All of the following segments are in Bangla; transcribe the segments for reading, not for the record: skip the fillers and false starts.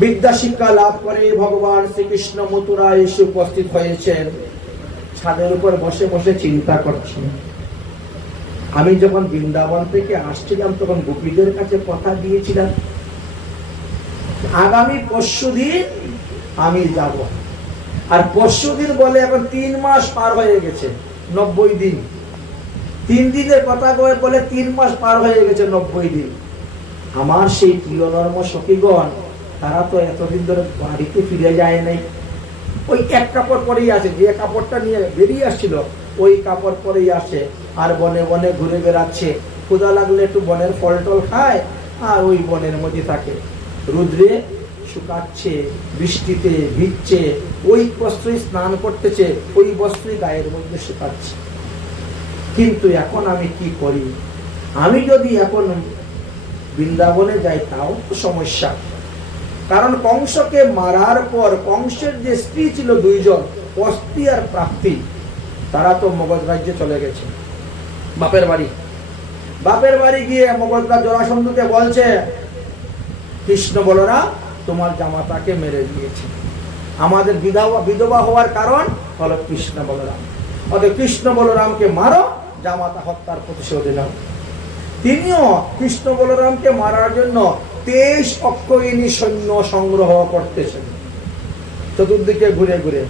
বিদ্যা শিক্ষা লাভ করে ভগবান শ্রীকৃষ্ণ মথুরায় এসে উপস্থিত হয়েছেন। ছাদের উপর বসে বসে চিন্তা করছেন, আমি যখন বৃন্দাবন থেকে আসছিলাম তখন গোপীদের কাছে কথা দিয়েছিলাম আগামী পরশুদিন আমি যাব। আর পরশুদিন বলে এখন 3 মাস পার হয়ে গেছে, 90 দিন। 3 দিনের কথা বলে 3 মাস পার হয়ে গেছে, 90 দিন। আমার সেই প্রিয় নর্ম সখীগণ তারা তো এতদিন ধরে বাড়িতে ফিরে যায় নাই। ওই এক কাপড় পরেই আছে, যে কাপড়টা নিয়ে বেরিয়ে আসছিল ওই কাপড় পরেই আসে, আর বনে বনে ঘুরে বেড়াচ্ছে। ক্ষুধা লাগলে একটু বনের ফল টল খায় আর ওই বনের মধ্যে থাকে। রুদ্রে শুকাচ্ছে, বৃষ্টিতে ভিজছে, ওই বস্ত্রই স্নান করতেছে, ওই বস্ত্রই গায়ের মধ্যে শুকাচ্ছে। কিন্তু এখন আমি কি করি? আমি যদি এখন বৃন্দাবনে যাই তাও তো সমস্যা। কারণ কংসকে মারার পর কংসের যে স্ত্রী ছিল 2 জন, অস্থি আর প্রাপ্তি, তারা তো মগধ রাজ্যে চলে গেছে বাপের বাড়ি। বাপের বাড়ি গিয়ে মগধরাজ জরাসন্ধকে বলছে, কৃষ্ণ বলরাম তোমার জামাতাকে মেরে দিয়েছে। আমাদের বিধবা হওয়ার কারণ হলো কৃষ্ণ বলরাম। অতএব কৃষ্ণ বলরামকে মারো, জামাতা হত্যার প্রতিশোধ নাও। তিনিও কৃষ্ণ বলরামকে মারার জন্য 23 অক্ষয়িনী সৈন্য সংগ্রহ করতেছেন চতুর্দিকে ঘুরে ঘুরে।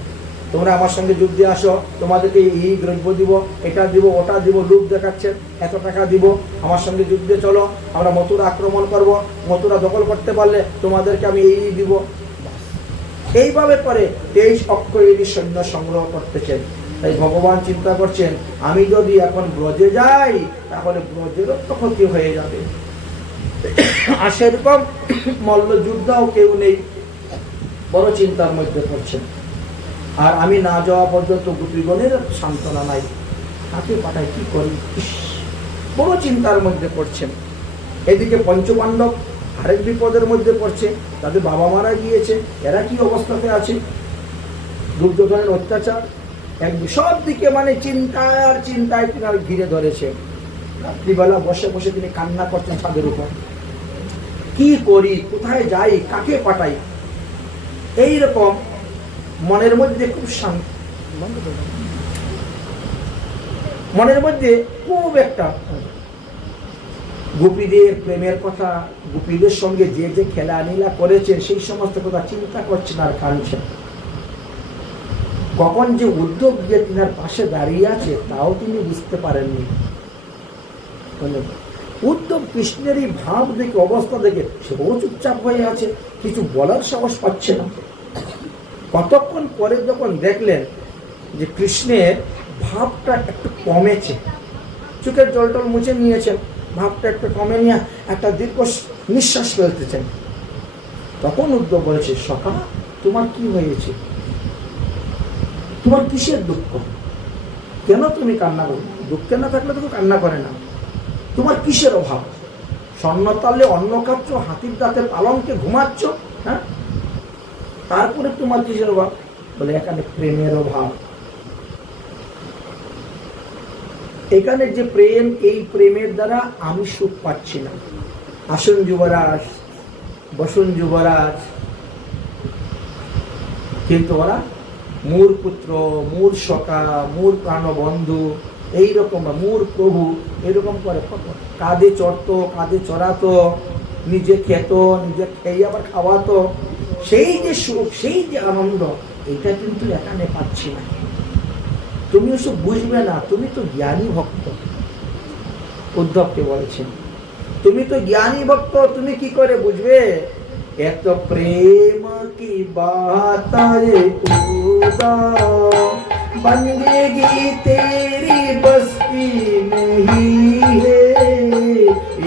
তোমরা আমার সঙ্গে যুদ্ধে আসো, তোমাদেরকে এই দ্রব্য দিব, এটা দিব, ওটা দিব, লোভ দেখাচ্ছেন, এত টাকা দিব, আমার সঙ্গে যুদ্ধে চলো, আমরা মথুরা আক্রমণ করব, মথুরা দখল করতে পারলে তোমাদেরকে আমি এই দিব। এইভাবে করে 23 অক্ষয়িনী সৈন্য সংগ্রহ করতেছেন। তাই ভগবান চিন্তা করছেন, আমি যদি এখন ব্রজে যাই তাহলে ব্রজেরও তো ক্ষতি হয়ে যাবে। আর সেরকম মল্লযোদ্ধাও কেউ নেই, বড় চিন্তার মধ্যে পড়ছেন। আর আমি না যাওয়া পর্যন্ত গোপীগণের সান্ত্বনা নাই, তাকে পাঠায় কি করি, বড় চিন্তার মধ্যে পড়ছেন। এদিকে পঞ্চপাণ্ডব আরেক বিপদের মধ্যে পড়ছে, তাদের বাবা মারা গিয়েছে, এরা কি অবস্থাতে আছে, দুর্যোধনের অত্যাচার, সব দিকে মানে চিন্তায় আর চিন্তায় তিনি ঘিরে ধরেছে। রাত্রিবেলা বসে বসে তিনি কান্না করছেন ছাদের উপর, কি করি, কোথায় যাই, কাকে পাঠাই। এইরকম মনের মধ্যে খুব শান্তি, মনের মধ্যে খুব একটা গোপীদের প্রেমের কথা, গোপীদের সঙ্গে যে যে খেলা নীলা করেছেন সেই সমস্ত কথা চিন্তা করছেন আর কাঁদছেন। কখন যে উদ্ধব গিয়ে তিনার পাশে দাঁড়িয়ে আছে তাও তিনি বুঝতে পারেননি। উদ্ধব কৃষ্ণের এই ভাব দেখে, অবস্থা দেখে সেও চুপচাপ হয়ে আছে, কিছু বলার সাহস পাচ্ছে না। কতক্ষণ পরে যখন দেখলেন যে কৃষ্ণের ভাবটা একটু কমেছে, চোখের জল টল মুছে নিয়েছেন, ভাবটা একটু কমে নিয়ে একটা দীর্ঘ নিঃশ্বাস ফেলতেছেন, তখন উদ্ধব বলেছে, সখা তোমার কি হয়েছে, তোমার কিসের দুঃখ, কেন তুমি কান্না করো? দুঃখে না থাকলে তো কান্না করে না, তোমার কিসের অভাব? স্বর্ণতালে অন্ন খাচ্ছ, হাতির দাঁতে পালনকে ঘুমাচ্ছ, হ্যাঁ, তারপরে তোমার কিসের অভাব? বলে এখানে প্রেমের অভাব। এখানে যে প্রেম, এই প্রেমের দ্বারা আমি সুখ পাচ্ছি না। আসুন যুবরাজ, বসুন যুবরাজ। কিন্তু ওরা মোর পুত্র, মোর সখা, মোর প্রাণবন্ধু, এইরকম মোর প্রভু, এরকম করে কাঁধে চড়তো, কাঁধে চড়াতো, নিজে খেত, নিজে খেয়ে আবার খাওয়াতো। সেই যে সুখ, সেই যে আনন্দ, এটা কিন্তু এখানে পাচ্ছি না। তুমি ওসব বুঝবে না, তুমি তো জ্ঞানী ভক্ত। উদ্ধবকে বলেছেন, তুমি তো জ্ঞানী ভক্ত, তুমি কি করে বুঝবে? এত প্রেম কি বাত बन गई तेरी बस की नहीं है,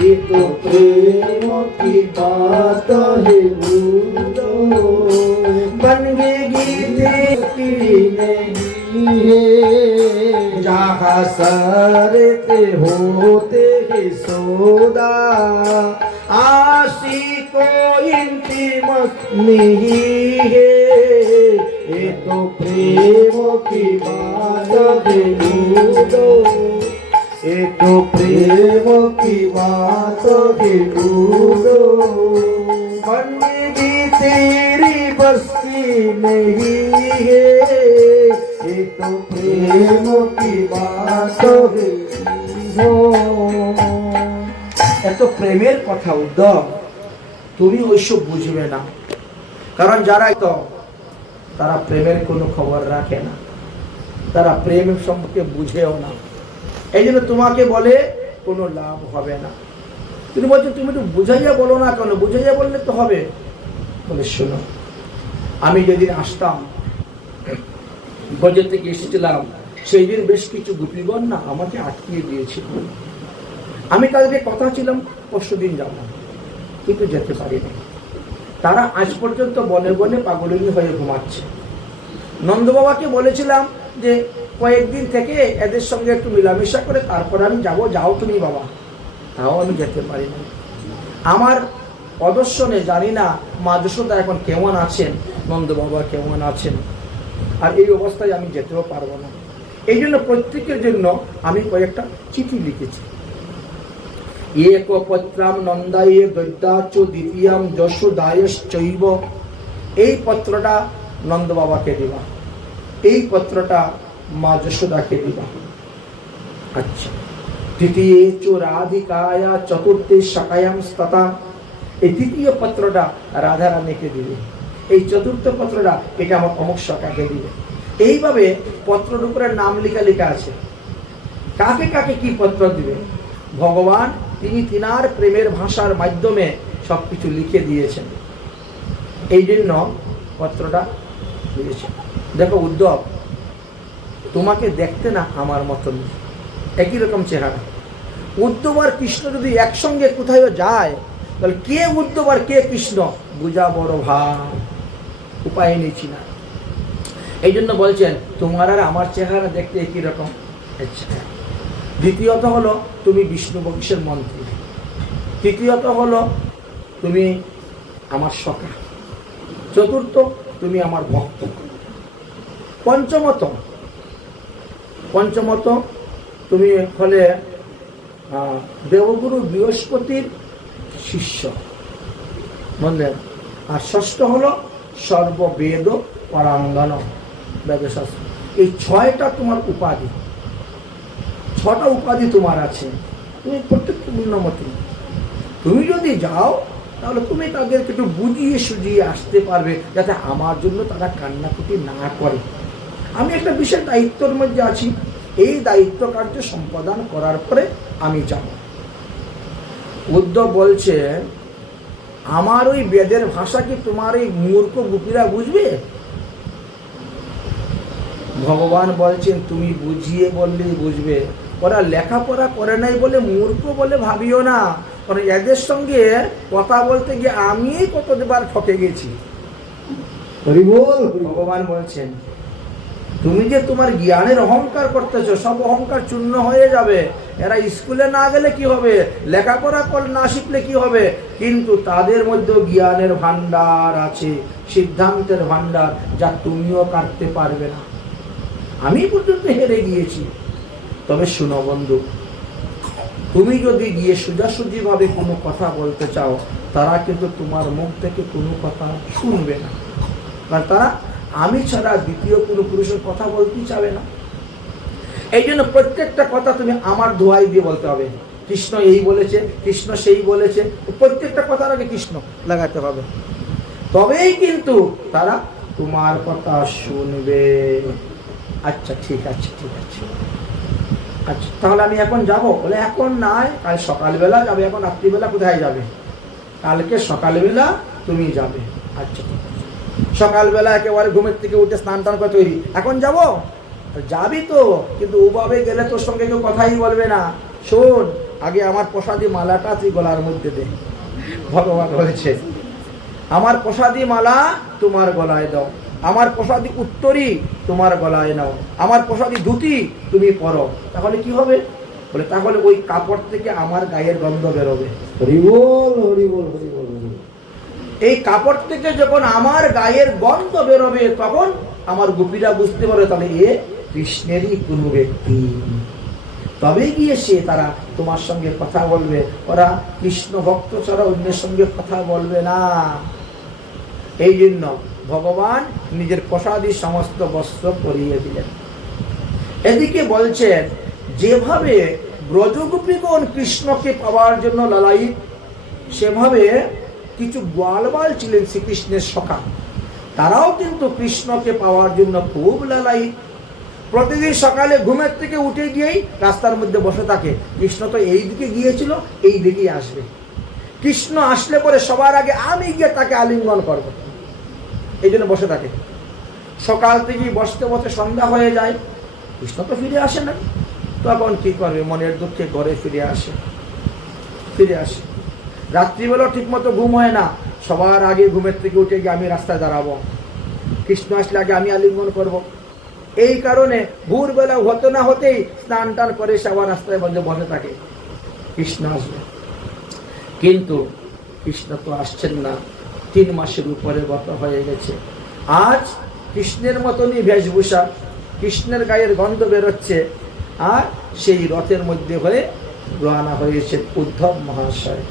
ये तो प्रेम की बात है, बन गई तेरी नहीं है, जहाँ सरते होते हैं सौदा, आशिकों इंतिमस नहीं है, ये तो प्रेम की बात है, ये तो प्रेम की बात है, बंदगी तेरी बस की नहीं है, ये तो प्रेम की बात है। এত প্রেমের কথা উদ্ধব, তুমি ওইসব বুঝবে না, কারণ যারা তো তারা প্রেমের কোনো খবর রাখে না, তারা প্রেম সম্পর্কে বুঝেও না, এই জন্য তোমাকে বলে কোনো লাভ হবে না। তুমি বলছো তুমি একটু বুঝাইয়া বলো না কেন? বুঝাইয়া বললে তো হবে। বলে শোনো, আমি যেদিন আসতাম বজর থেকে এসেছিলাম, সেই দিন বেশ কিছু গোপীগণ না আমাকে আটকিয়ে দিয়েছিল। আমি তাদেরকে কথা ছিলাম পরশুদিন যাব, কিন্তু যেতে পারিনি। তারা আজ পর্যন্ত বলে বলে পাগলিনী হয়ে ঘুমাচ্ছে। নন্দ বাবাকে বলেছিলাম যে কয়েকদিন থেকে এদের সঙ্গে একটু মিলামেশা করে তারপর আমি যাব, যাও তুমি বাবা। তাও আমি যেতে পারি না। আমার অদর্শনে জানি না মা যশোদা এখন কেমন আছেন, নন্দ বাবা কেমন আছেন, আর এই অবস্থায় আমি যেতেও পারবো না। এই জন্য প্রত্যেকের জন্য আমি কয়েকটা চিঠি লিখেছি। এক পত্রাম নন্দায় দৈত্যাচ দ্বিতীয়াম যশোদায়শ্চৈব, এই পত্রটা নন্দ বাবাকে দিবা, এই পত্রটা মা যশোদাকে দিবা। আচ্ছা, তৃতীয় চ রাধিকায়া চতুর্থে সকায়াম স্ততা, এই তৃতীয় পত্রটা রাধা রানীকে দিবে, এই চতুর্থ পত্রটা এটা আমার অমুক সখাকে দিবে। এইভাবে পত্রের উপরে নাম লেখা লেখা আছে, কাকে কাকে কি পত্র দিবে। ভগবান তিনি তিনার প্রেমের ভাষার মাধ্যমে সবকিছু লিখে দিয়েছেন, এই জন্য পত্রটা দিয়েছেন। দেখো উদ্ধব, তোমাকে দেখতে না আমার মতন, একই রকম চেহারা। উদ্ধব আর কৃষ্ণ যদি একসঙ্গে কোথাও যায়, তাহলে কে উদ্ধব আর কে কৃষ্ণ বুঝা বড় ভাব, উপায় নিচ্ছি না। এই জন্য বলছেন তোমার আর আমার চেহারা দেখতে একই রকম। আচ্ছা, দ্বিতীয়ত হলো তুমি বিষ্ণু বংশের মন্ত্রী, তৃতীয়ত হলো তুমি আমার সখা, চতুর্থ তুমি আমার ভক্ত, পঞ্চমত তুমি হলে দেবগুরু বৃহস্পতির শিষ্য, বুঝলেন, আর ষষ্ঠ হলো সর্ববেদ পরাঙ্গন, বেদশাস্ত্র। এই ছয়টা তোমার উপাধি, ছটা উপাধি তোমার আছে, তুমি প্রত্যেক পূর্ণমতি। তুমি যদি যাও তাহলে তুমি তাদেরকে একটু বুঝিয়ে সুঝিয়ে আসতে পারবে, যাতে আমার জন্য তারা কান্নাকুটি না করে। আমি একটা বিশেষ দায়িত্বের মধ্যে আছি, এই দায়িত্ব কার্য সম্পাদন করার পরে আমি যাব। উদ্ধব বলছে আমার ওই বেদের ভাষা কি তোমার এই মূর্খ গোপীরা বুঝবে? ভগবান বলছেন তুমি বুঝিয়ে বললেই বুঝবে, ওরা লেখাপড়া করে নাই বলে মূর্খ বলে ভাবিও না, কারণ এদের সঙ্গে কথা বলতে গিয়ে আমি কতবার ঠকে গেছি। ভগবান বলছেন তুমি যে তোমার জ্ঞানের অহংকার করতেছো, সব অহংকার চূর্ণ হয়ে যাবে। এরা স্কুলে না গেলে কি হবে, লেখাপড়া না শিখলে কি হবে, কিন্তু তাদের মধ্যে জ্ঞানের ভান্ডার আছে, সিদ্ধান্তের ভান্ডার, যা তুমিও কাটতে পারবে না। আমি পর্যন্ত হেরে গিয়েছি। তবে শুনো বন্ধু, তুমি যদি গিয়ে সোজাসুজি ভাবে কোনো কথা বলতে চাও, তারা কিন্তু তোমার মুখ থেকে কোনো কথা শুনবে না, কারণ তারা আমি ছাড়া দ্বিতীয় কোনো পুরুষের কথা বলতেই চাবে না। এই জন্য প্রত্যেকটা কথা তুমি আমার দোহাই দিয়ে বলতে হবে। কৃষ্ণ এই বলেছে, কৃষ্ণ সেই বলেছে, প্রত্যেকটা কথার আগে কৃষ্ণ লাগাতে হবে, তবেই কিন্তু তারা তোমার কথা শুনবে। আচ্ছা ঠিক আছে, ঠিক আছে, আচ্ছা তাহলে আমি এখন যাব। বলে এখন নয়, কাল সকালবেলা যাবে। এখন রাত্রিবেলা কোথায় যাবে? কালকে সকালবেলা তুমি যাবে। আচ্ছা ঠিক আছে, সকালবেলা একেবারে ঘুমের থেকে উঠে স্নান টান করে তৈরি, এখন যাব। যাবি তো, কিন্তু ওভাবে গেলে তোর সঙ্গে কেউ কথাই বলবে না। শোন, আগে আমার প্রসাদী মালাটা তুই গলার মধ্যে দে। ভগবান বলেছে আমার প্রসাদী মালা তোমার গলায় দাও, আমার প্রসাদী উত্তরী তোমার গলায় নাও, আমার প্রসাদী ধুতি তুমি পরো। তাহলে কি হবে? বলে তাহলে ওই কাপড় থেকে আমার গায়ের গন্ধ বেরোবে। হরি বল, হরি বল, হরি বল। এই কাপড় থেকে যখন আমার গায়ের গন্ধ বেরোবে, তখন আমার গোপীরা বুঝতে পারে তাহলে এ কৃষ্ণেরই কোনো ব্যক্তি। তবে গিয়ে সে তারা তোমার সঙ্গে কথা বলবে। ওরা কৃষ্ণ ভক্ত ছাড়া অন্যের সঙ্গে কথা বলবে না। এই জন্য ভগবান নিজের প্রসাদী সমস্ত বস্ত্র পরিয়ে দিলেন। এদিকে বলছেন যেভাবে ব্রজগোপীগণ কৃষ্ণকে পাওয়ার জন্য লালায়িত, সেভাবে কিছু গোয়ালবাল ছিলেন শ্রীকৃষ্ণের সখা, তারাও কিন্তু কৃষ্ণকে পাওয়ার জন্য খুব লালায়িত। প্রতিদিন সকালে ঘুমের থেকে উঠে গিয়েই রাস্তার মধ্যে বসে থাকে, কৃষ্ণ তো এই দিকে গিয়েছিল, এই দিকেই আসবে, কৃষ্ণ আসলে পরে সবার আগে আমি গিয়ে তাকে আলিঙ্গন করব, এই জন্য বসে থাকে। সকাল থেকেই বসতে বসতে সন্ধ্যা হয়ে যায়, কৃষ্ণ তো ফিরে আসে না। তখন কি করবে, মনের দুঃখে ঘরে ফিরে আসে। রাত্রিবেলা ঠিক মতো ঘুম হয় না, সবার আগে ঘুমের থেকে উঠে গিয়ে আমি রাস্তায় দাঁড়াবো, কৃষ্ণ আসলে আগে আমি আলিঙ্গন করব। এই কারণে ভোরবেলা হতে না হতেই স্নান টান করে সে আবার রাস্তায় বসে থাকে, কৃষ্ণ আসবে। কিন্তু কৃষ্ণ তো আসছেন না, 3 মাসের উপরে গত হয়ে গেছে। আজ কৃষ্ণের মতনই বেশভূষা, কৃষ্ণের গায়ের গন্ধ বেরোচ্ছে, আর সেই রথের মধ্যে হয়ে রওনা হয়েছে উদ্ধব মহাশয়।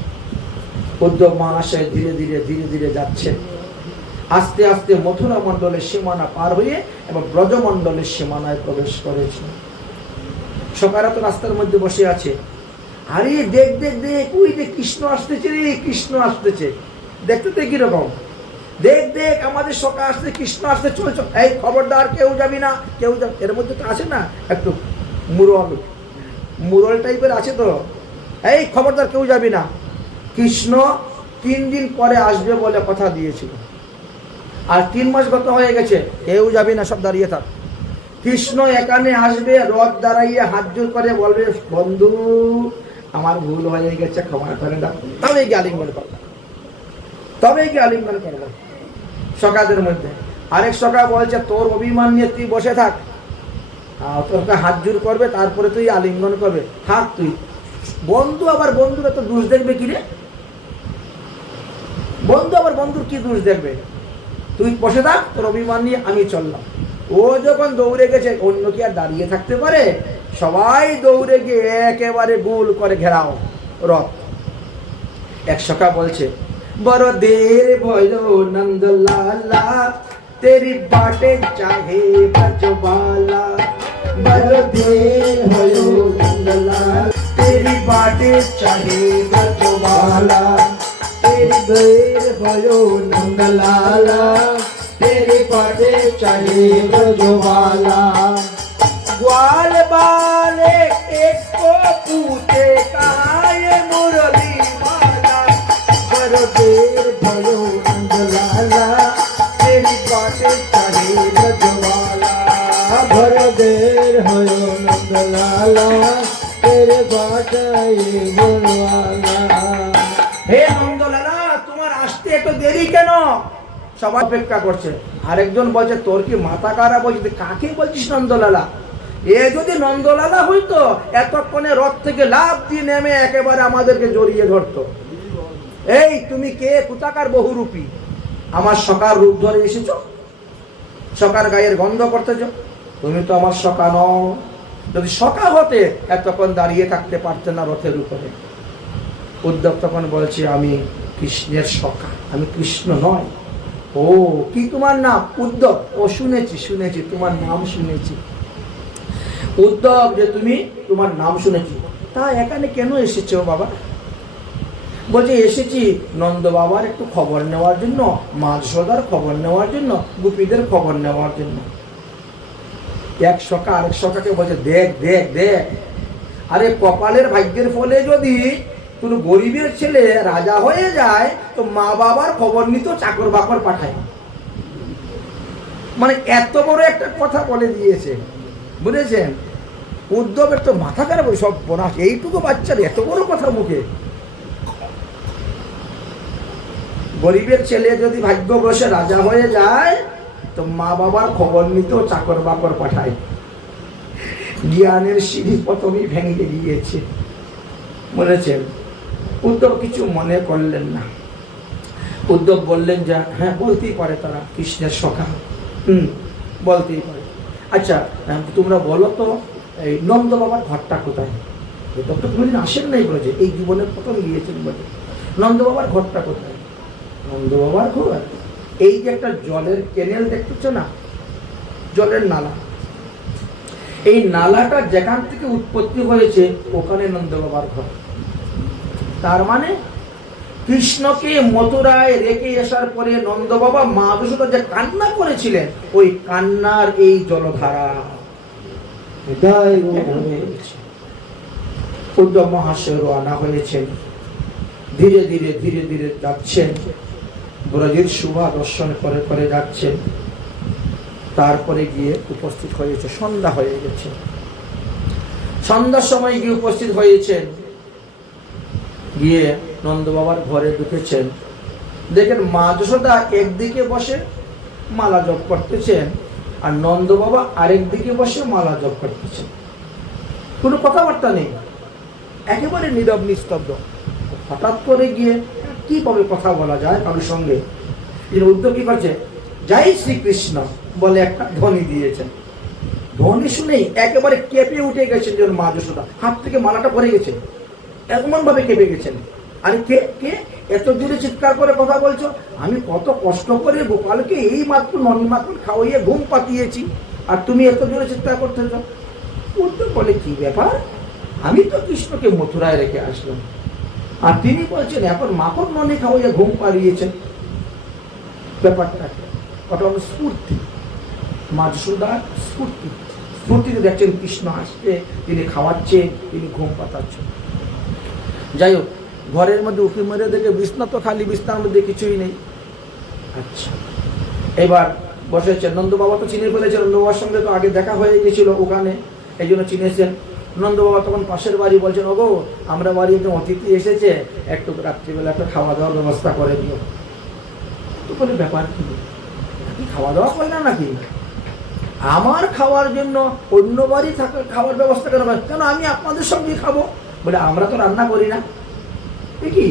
উদ্ধব মহাশয় ধীরে ধীরে যাচ্ছেন। আস্তে আস্তে মথুরা মণ্ডলের সীমানা পার হয়ে এবং ব্রজমণ্ডলের সীমানায় প্রবেশ করেছে। সকারা তো রাস্তার মধ্যে বসে আছে, আরে দেখ ওই যে কৃষ্ণ আসতেছে রে, কৃষ্ণ আসতেছে। দেখতে তো কিরকম, দেখ আমাদের সকা আসতে, কৃষ্ণ আসতে, চল, এই খবরদার কেউ যাবি না, কেউ যাবে। এর মধ্যে তো আছে না একটু মুরল টাইপের আছে তো, এই খবরদার কেউ যাবি না। কৃষ্ণ 3 দিন পরে আসবে বলে কথা দিয়েছিল, আর 3 মাস গত হয়ে গেছে, কেউ যাবি না, সব দাঁড়িয়ে থাক। কৃষ্ণ এখানে আসবে, রথ দাঁড়াইয়ে হাত জোর করে বলবে, বন্ধু আমার ভুল হয়ে গেছে, ক্ষমা করে দাও, তবে গিয়ে আলিঙ্গন করবো। সকাদের মধ্যে আরেক সকা বলছে, তোর অভিমান নিয়ে তুই বসে থাক, তোরকে হাত জোর করবে, তারপরে তুই আলিঙ্গন করবে, থাক তুই। বন্ধু আবার বন্ধুরা তো দোষ দেখবে কি রে, বন্ধু আবার বন্ধুর কি দোষ দেখবে, তুই বসে থাক, তোর অভিমান নিয়ে আমি চললাম। ও যখন দৌড়ে গেছে, অন্য কি আর দাঁড়িয়ে থাকতে পারে? সবাই দৌড়ে গিয়ে একেবারে গোল করে ঘেরাও রথ। এক সখা বলছে, বড় দের ভয়ো নন্দলালা, তেরি বাটে চাহে ব্রজবালা। বড় দের ভয়ো নন্দলালা, তেরি বাটে চাহে ব্রজবালা। तेरी देर भयो नंदलाला, तेरे पाटे चाहे ब्रजवाला। ग्वाल बाले एक को पूछे, कहाँ ये मुरली माला। बड़ो देर भयो नंदलाला, तेरी पाटे चाहे ब्रजवाला। बड़ो देर भयो नंदलाला, तेरे पाटे ब्रजवाला। হে নন্দলালা, তোমার আসতে এত দেরি কেন? সবাই অপেক্ষা করছে। আরেকজন বলছে, তোর কি মাথা খারাপ হয়েছে? কাকে বলছিস নন্দলালা? এ যদি নন্দলালা হইতো, এতক্ষণে রথ থেকে লাফ দিয়ে নেমে একেবারে আমাদেরকে জড়িয়ে ধরতো। এই তুমি কে, কোথাকার বহুরূপী? আমার সখার রূপ ধরে এসেছো, সখার গায়ের গন্ধ করতেছ? তুমি তো আমার সখা নও। যদি সখা হতে এতক্ষণ দাঁড়িয়ে থাকতে পারতে না রথের উপরে। উদ্ধব তখন বলছে, আমি কৃষ্ণের সখা, আমি কৃষ্ণ নয়। ও কি তোমার নাম? উদ্ধব। ও শুনেছি, তোমার নাম শুনেছি। উদ্ধব, যে তুমি তোমার নাম শুনেছি, তা এখানে কেন এসেছো বাবা? বলছে, এসেছি নন্দ বাবার একটু খবর নেওয়ার জন্য, মা যশোদার খবর নেওয়ার জন্য, গোপীদের খবর নেওয়ার জন্য। এক সখা আরেক সখাকে বলছে, দেখ, আরে কপালের ভাগ্যের ফলে যদি কোনো গরিবের ছেলে রাজা হয়ে যায়, তো মা বাবার খবর নিতে চাকর বাকর পাঠায়। মানে এত বড় একটা কথা বলে দিয়েছে, বুঝেছেন? উদ্ধবের তো মাথা খারাপ, সব বোনাস, এইটুকু বাচ্চার এত বড় কথা মুখে। গরিবের ছেলে যদি ভাগ্যবশে রাজা হয়ে যায়, তো মা বাবার খবর নিতেও চাকর বাকর পাঠায়। জ্ঞানের সিঁড়ি প্রথমেই ভেঙে গিয়েছে, বুঝেছেন? উদ্ধব কিছু মনে করলেন না। উদ্ধব বললেন যে, হ্যাঁ বলতেই পারে, তারা কৃষ্ণের সখা, বলতেই পারে। আচ্ছা তোমরা বলো তো, এই নন্দ বাবার ঘরটা কোথায়? এটা তো কোনোদিন আসেন নাই, বলেছে এই জীবনের প্রথম গিয়েছেন বলে। নন্দ বাবার ঘরটা কোথায়? নন্দ বাবার ঘর এই যে একটা জলের ক্যানেল দেখতেছ না, জলের নালা, এই নালাটা যেখান থেকে উৎপত্তি হয়েছে ওখানে নন্দ বাবার ঘর। তার মানে কৃষ্ণকে মথুরায় রেখে আসার পরে নন্দ বাবা মা যশোদা যে কান্না করেছিলেন, ওই কান্নার এই জলধারা উদ্ধব মহাশয় রওনা হয়েছেন। ধীরে ধীরে ধীরে ধীরে যাচ্ছেন, ব্রজের শোভা দর্শন করে করে যাচ্ছেন। তারপরে গিয়ে উপস্থিত হয়েছে, সন্ধ্যা হয়ে গেছে। সন্ধ্যার সময় গিয়ে উপস্থিত হয়েছেন, গিয়ে নন্দ বাবার ঘরে ঢুকেছেন। দেখেন মা যশোদা একদিকে বসে মালা জপ করতেছেন, আর নন্দ বাবা আরেক দিকে বসে মালা জপ করতেছেন। কোনো কথাবার্তা নেই, একেবারে নীরব নিস্তব্ধ। হঠাৎ করে গিয়ে কিভাবে কথা বলা যায় কারোর সঙ্গে, উদ্ধব কি করছে, জয় শ্রীকৃষ্ণ বলে একটা ধ্বনি দিয়েছেন। ধ্বনি শুনেই একেবারে কেঁপে উঠে গেছেন যেন মা যশোদা, হাত থেকে মালাটা পড়ে গেছে, এমন ভাবে কেঁপে গেছেন। আরে কে কে এত জোরে চিৎকার করে কথা বলছো? আমি কত কষ্ট করে গোপালকে এই মাত্র ননি মাখন খাওয়াইয়ে ঘুম পাতিয়েছি, আর তুমি এত জোরে চিৎকার করতেছ? উদ্ধব বলে, কি ব্যাপার, আমি তো কৃষ্ণকে মথুরায় রেখে আসলাম, আর তিনি বলছেন এখন মাখন ননি খাওয়াইয়ে ঘুম পাড়িয়েছেন। ব্যাপারটা ওটা হলো স্ফূর্তি, মা যশোদার স্ফূর্তি। স্ফূর্তিতে দেখছেন কৃষ্ণ আসছে, তিনি খাওয়াচ্ছেন, তিনি ঘুম পাতাচ্ছেন। যাই হোক, ঘরের মধ্যে উঁকি মেরে দেখে বিছনা তো খালি, বিছনার মধ্যে কিছুই নেই। আচ্ছা, এবার বসেছেন। নন্দ বাবা তো চিনে ফেলেছেন, নন্দ বাবার সঙ্গে তো আগে দেখা হয়ে গেছিল ওখানে, এই জন্য চিনেছেন। নন্দ বাবা তখন পাশের বাড়ি বলছেন, ওগো আমরা বাড়িতে অতিথি এসেছে, একটু রাত্রিবেলা একটা খাওয়া দাওয়ার ব্যবস্থা করে দিও। তো বলে, ব্যাপার কি, খাওয়া দাওয়া করে না নাকি? আমার খাওয়ার জন্য অন্য বাড়ি থাকার খাওয়ার ব্যবস্থা কেন? কেন আমি আপনাদের সঙ্গে খাবো? বলে, আমরা তো রান্না করি না। কি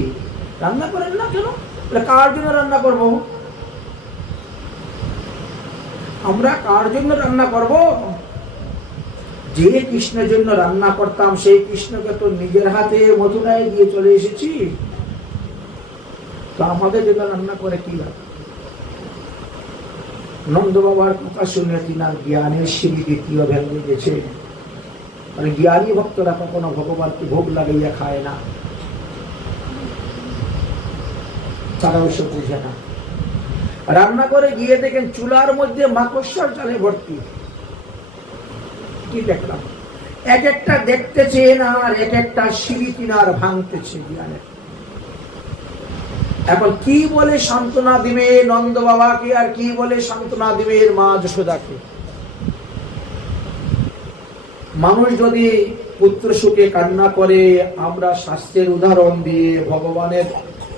রান্না করেন না কেন? বলে, কার জন্য রান্না করব? আমরা কার জন্য রান্না করব? যে কৃষ্ণের জন্য রান্না করতাম সেই কৃষ্ণকে তো নিজের হাতে মথুরায় দিয়ে চলে এসেছি, তো আমাদের জন্য রান্না করে কি লাভ? নন্দ বাবার কথা শুনে তিনার জ্ঞানের সিঁড়ি দ্বিতীয় ভেঙে গেছে। মানে জ্ঞানী ভক্তরা কখনো ভগবানকে ভোগ লাগাইয়া খায় না, তারা ওইসব বুঝে না। রান্না করে গিয়ে দেখেন চুলার মধ্যে মাকড়সার জালে ভর্তি। কি দেখলাম? এক একটা দেখতেছেন আর এক একটা সিঁড়ি কিনার ভাঙতেছে জ্ঞানের। এখন কি বলে সান্ত্বনা দিবে নন্দ বাবাকে, আর কি বলে সান্ত্বনা দিবে মা যশোদাকে? মানুষ যদি পুত্র সুখে কান্না করে, আমরা শাস্ত্রের উদাহরণ দিয়ে ভগবানের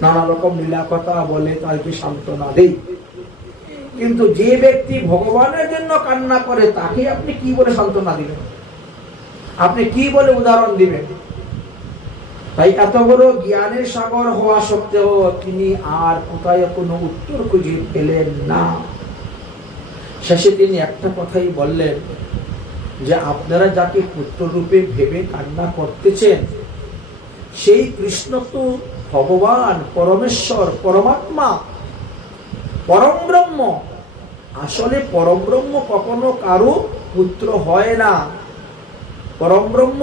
নানা রকম লীলা কথা বলে তাকে সান্ত্বনা দেই, কিন্তু যে ব্যক্তি ভগবানের জন্য কান্না করে তাকে আপনি কি বলে সান্ত্বনা দিবেন? আপনি কি বলে উদাহরণ দিবেন? তাই এত বড় জ্ঞানের সাগর হওয়া সত্ত্বেও তিনি আর কোথায় কোনো উত্তর খুঁজে পেলেন না। শেষে তিনি একটা কথাই বললেন, যে আপনারা যাকে পুত্র রূপে ভেবে কান্না করতেছেন সেই কৃষ্ণ তো ভগবান, পরমেশ্বর, পরমাত্মা, পরম ব্রহ্ম। আসলে পরম ব্রহ্ম কখনো কারো পুত্র হয় না। পরম ব্রহ্ম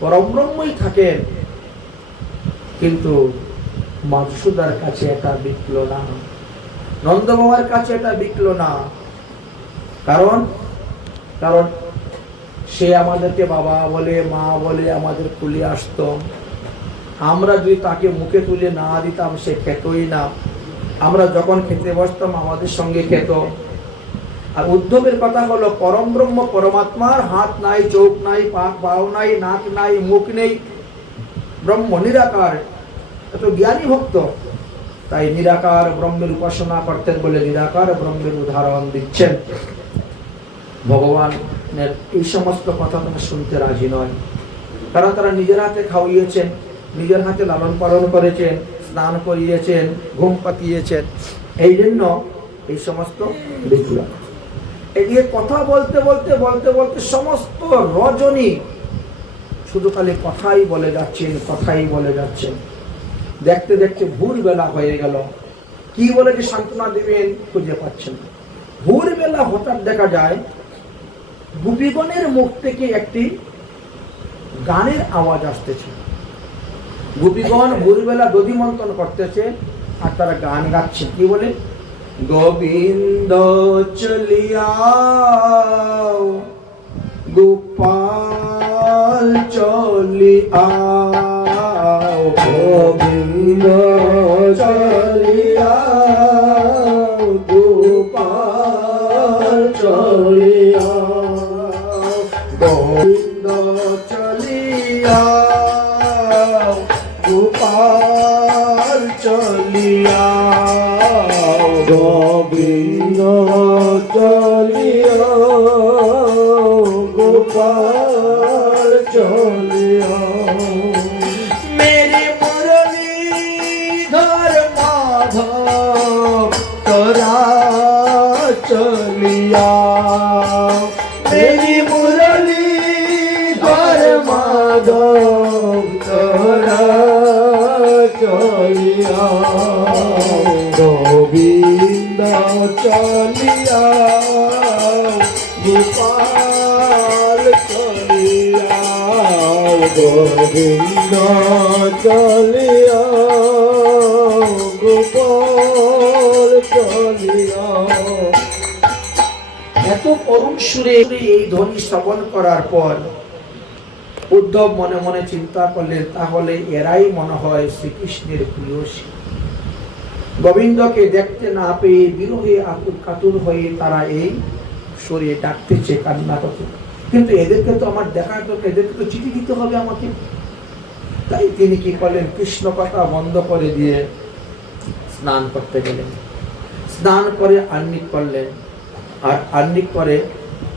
পরম ব্রহ্মই থাকেন, কিন্তু মা যশোদার কাছে এটা বিকল না, নন্দ বাবার কাছে এটা বিকল না। কারণ কারণ সে আমাদেরকে বাবা বলে, মা বলে আমাদের কুলে আসতো। আমরা যদি তাকে মুখে তুলে না দিতাম সে খেতই না। আমরা যখন খেতে বসতাম আমাদের সঙ্গে খেত। আর উদ্ধবের কথা হলো, পরম ব্রহ্ম পরমাত্মার হাত নাই, চোখ নাই, পাও নাই, নাক নাই, মুখ নেই, ব্রহ্ম নিরাকার। এত জ্ঞানী ভক্ত, তাই নিরাকার ব্রহ্মের উপাসনা করতেন বলে নিরাকার ব্রহ্মের উদাহরণ দিচ্ছেন। ভগবানের এই সমস্ত কথা তারা শুনতে রাজি নয়, কারণ তারা নিজের হাতে খাওয়িয়েছেন, নিজের হাতে লালন পালন করেছেন, স্নান করিয়েছেন, ঘুম পাতিয়েছেন। এই জন্য এই সমস্ত বিক্রিয়া এদিকে কথা বলতে বলতে বলতে বলতে সমস্ত রজনী শুধু খালি কথাই বলে যাচ্ছেন, কথাই বলে যাচ্ছেন। দেখতে দেখতে ভোরবেলা হয়ে গেল। কি বলে যে সান্ত্বনা দেবেন খুঁজে পাচ্ছেন না। ভোরবেলা হঠাৎ দেখা যায় গোপীগণের মুখ থেকে একটি গানের আওয়াজ আসতেছে। গোপীগণ ভোরবেলা দধি মন্থন করতেছে আর তারা গান গাচ্ছে। কি বলে? গোবিন্দ চলিয়া গোপাল চলিয়া, গোবিন্দ চলিয়া গোপাল চলিয়া, গোবিন্দ চলিয়া গোপাল চলিয়া, গোবিন্দ চলিয়া গোপাল চলিয়া, মেরে মুরলীধর মাধব তোরা চলিয়া, মেরি মুরলীধর মাধব তোরা চলিয়া, গোবিন্দ চলিয়া গোপাল চলিয়া, গোবিন্দ চলিয়া গোপাল চলিয়া। এত পরম সুরে এই ধ্বনি শ্রবণ করার পর উদ্ধব মনে মনে চিন্তা করলেন, তাহলে এরাই মনে হয় শ্রীকৃষ্ণের প্রিয়সী। গোবিন্দকে দেখতে না পেয়ে বিরহে আতুর কাতুর হয়ে তারা এই সুরে ডাকতেছে, কান্না করছে। কিন্তু এদেরকে তো আমার দেখা দরকার, এদেরকে তো চিঠি দিতে হবে আমাকে। তাই তিনি কি করলেন? কৃষ্ণ কথা বন্ধ করে দিয়ে স্নান করতে গেলেন। স্নান করে আহ্নিক করলেন, আর আহ্নিক করে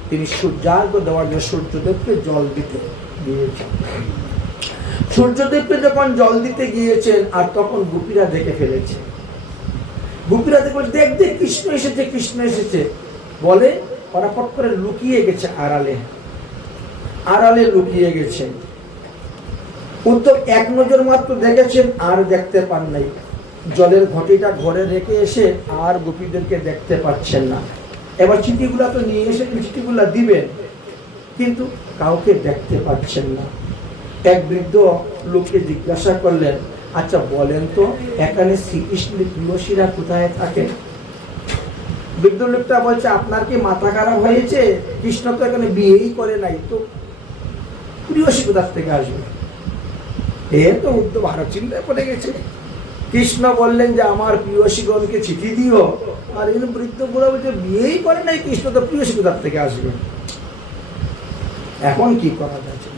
তিনি সূর্যার্ঘ দেওয়ার জন্য সূর্যদেবকে জল দিতে গিয়েছেন। সূর্যদেবকে যখন জল দিতে গিয়েছেন আর তখন গোপীরা দেখে ফেলেছে। গোপীরা দেখে দেখ দেখ কৃষ্ণ এসেছে, কৃষ্ণ এসেছে বলে পরাপট করে লুকিয়ে গেছে, আড়ালে আড়ালে লুকিয়ে গেছেন। উদ্ধব এক নজর মাত্র দেখেছেন, আর দেখতে পান নাই। জলের ঘটিটা ঘরে রেখে এসে আর গোপীদেরকে দেখতে পাচ্ছেন না। এবার চিঠিগুলা তো নিয়ে এসে চিঠিগুলা দিবেন, কিন্তু কাউকে দেখতে পাচ্ছেন না। এক বৃদ্ধ লোককে জিজ্ঞাসা করলেন, আচ্ছা বলেন তো এখানে শ্রীকৃষ্ণের প্রিয়সীরা কোথায় থাকেন? বৃদ্ধ লোকটা বলছে, আপনার কি মাথা খারাপ হয়েছে? কৃষ্ণ তো এখানে বিয়েই করে নাই, তো প্রিয়সী কোথার থেকে আসবে? এ তো উদ্ধব আরো চিন্তায় পড়ে গেছে। কৃষ্ণ বললেন যে আমার প্রিয়সীগণকে চিঠি দিও, আর এই বৃদ্ধ বুড়া বলছে বিয়েই করে নাই, কৃষ্ণ তো প্রিয়সী কোথার থেকে আসবে? এখন কি করা যাচ্ছে?